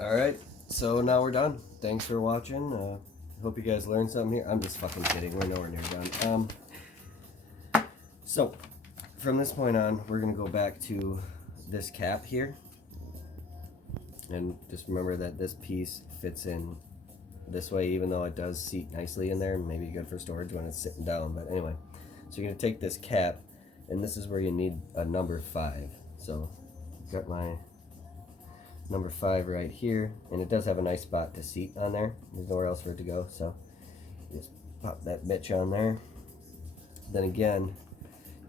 Alright, so now we're done. Thanks for watching. Hope you guys learned something here. I'm just fucking kidding. We're nowhere near done. So, from this point on, we're going to go back to this cap here. And just remember that this piece fits in this way, even though it does seat nicely in there. Maybe good for storage when it's sitting down. But anyway, so you're going to take this cap, and this is where you need a number 5. So, I've got my number 5 right here, and it does have a nice spot to seat on there. There's nowhere else for it to go, so just pop that bitch on there. Then again,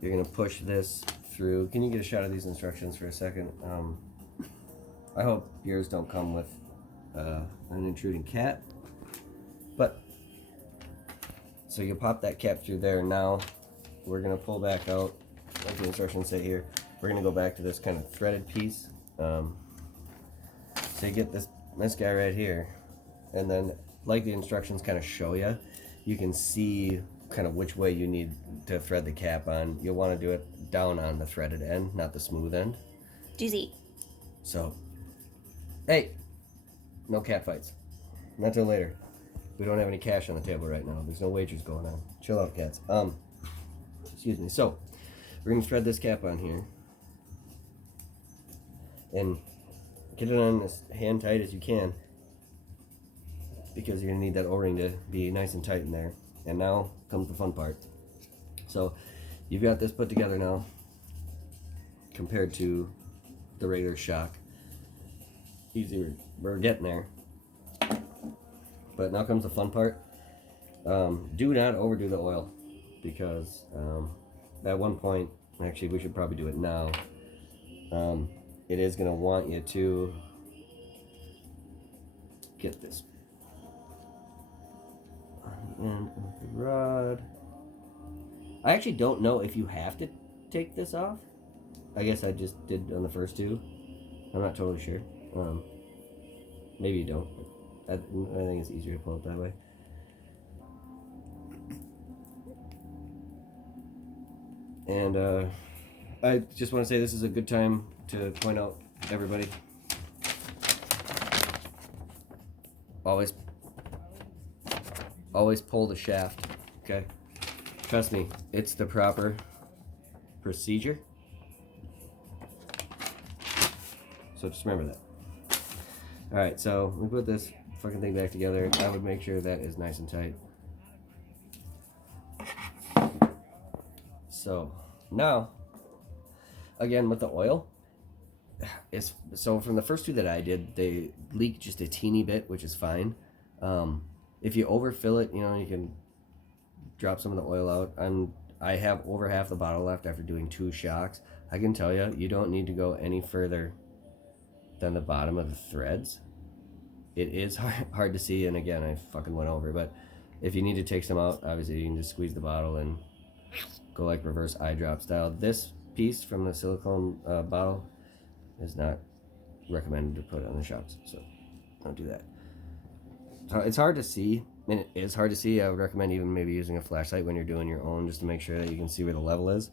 you're going to push this through. Can you get a shot of these instructions for a second? I hope yours don't come with an intruding cat. But, so you pop that cap through there. Now, we're going to pull back out, like the instructions say here. We're going to go back to this kind of threaded piece. So you get this guy right here. And then, like the instructions kind of show you, you can see kind of which way you need to thread the cap on. You'll want to do it down on the threaded end, not the smooth end. Juicy. So, hey, no cat fights. Not till later. We don't have any cash on the table right now. There's no wagers going on. Chill out, cats. Excuse me. So, we're going to thread this cap on here. And get it on as hand tight as you can, because you're going to need that O-ring to be nice and tight in there. And now comes the fun part. So, you've got this put together now, compared to the regular shock. Easy, we're getting there. But now comes the fun part. Do not overdo the oil, because at one point, actually we should probably do it now, it is going to want you to get this on the end of the rod. I actually don't know if you have to take this off. I guess I just did on the first two. I'm not totally sure. Maybe you don't. I think it's easier to pull it that way. And I just want to say this is a good time to point out, everybody, always pull the shaft, okay? Trust me, it's the proper procedure. So just remember that. Alright, so we put this fucking thing back together. I would make sure that is nice and tight. So now, again with the oil, so from the first two that I did, they leak just a teeny bit, which is fine. If you overfill it, you know, you can drop some of the oil out. I have over half the bottle left after doing 2 shocks. I can tell you, you don't need to go any further than the bottom of the threads. It is hard to see, and again, I fucking went over, but if you need to take some out, obviously you can just squeeze the bottle and go like reverse eye drop style. This piece from the silicone bottle is not recommended to put on the shocks, so don't do that. It's hard to see, and it is hard to see. I would recommend even maybe using a flashlight when you're doing your own, just to make sure that you can see where the level is.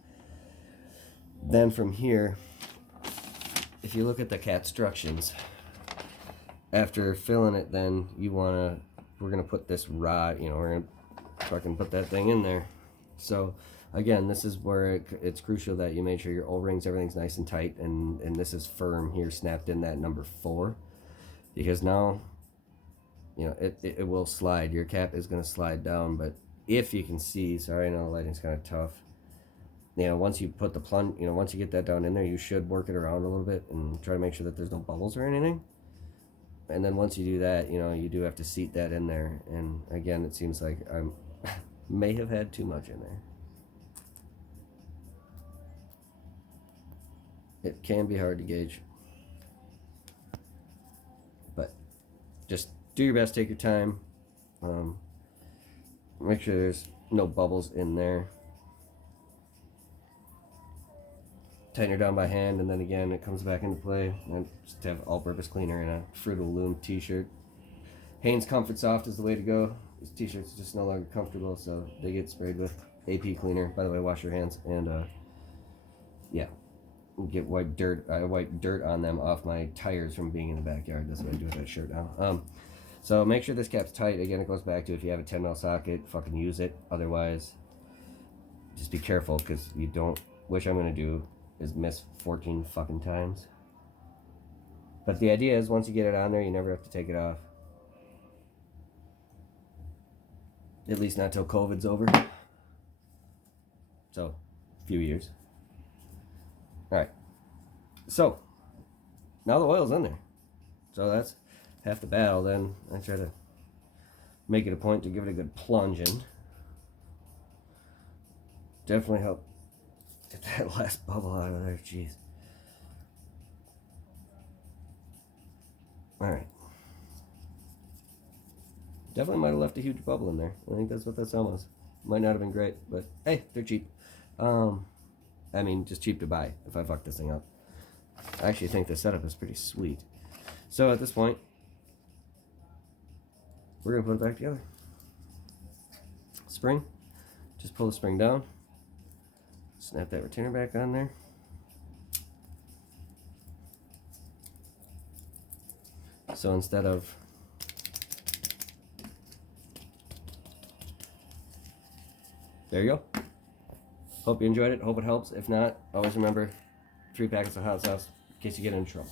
Then from here, if you look at the cat instructions, after filling it, then we're gonna put this rod, you know, we're gonna fucking put that thing in there. So again, this is where it's crucial that you make sure your O-rings, everything's nice and tight, and this is firm here, snapped in that number 4, because now, you know, it will slide. Your cap is gonna slide down, but if you can see, sorry, I know the lighting's kind of tough. You know, once you put the plunge, you know, once you get that down in there, you should work it around a little bit and try to make sure that there's no bubbles or anything. And then once you do that, you know, you do have to seat that in there. And again, it seems like I may have had too much in there. It can be hard to gauge, but just do your best, take your time. Make sure there's no bubbles in there. Tighten her down by hand, and then again it comes back into play. And just have all-purpose cleaner and a Fruit of the Loom t-shirt. Hanes Comfort Soft is the way to go. These t-shirts are just no longer comfortable, so they get sprayed with AP cleaner. By the way, wash your hands. And yeah, get white dirt. I wipe dirt on them off my tires from being in the backyard. That's what I do with that shirt now. So make sure this cap's tight. Again, it goes back to if you have a 10 mil socket, fucking use it. Otherwise, just be careful, because you don't. Which I'm gonna do is miss 14 fucking times. But the idea is once you get it on there, you never have to take it off. At least not till COVID's over. So, a few years. Alright. So, now the oil's in there. So that's half the battle. Then I try to make it a point to give it a good plunge in. Definitely help get that last bubble out of there. Jeez. Alright. Definitely might have left a huge bubble in there. I think that's what that sound was. Might not have been great, but hey, they're cheap. I mean, just cheap to buy if I fuck this thing up. I actually think the setup is pretty sweet. So at this point, we're going to put it back together. Spring. Just pull the spring down. Snap that retainer back on there. So instead of there you go. Hope you enjoyed it. Hope it helps. If not, always remember 3 packets of hot sauce in case you get in trouble.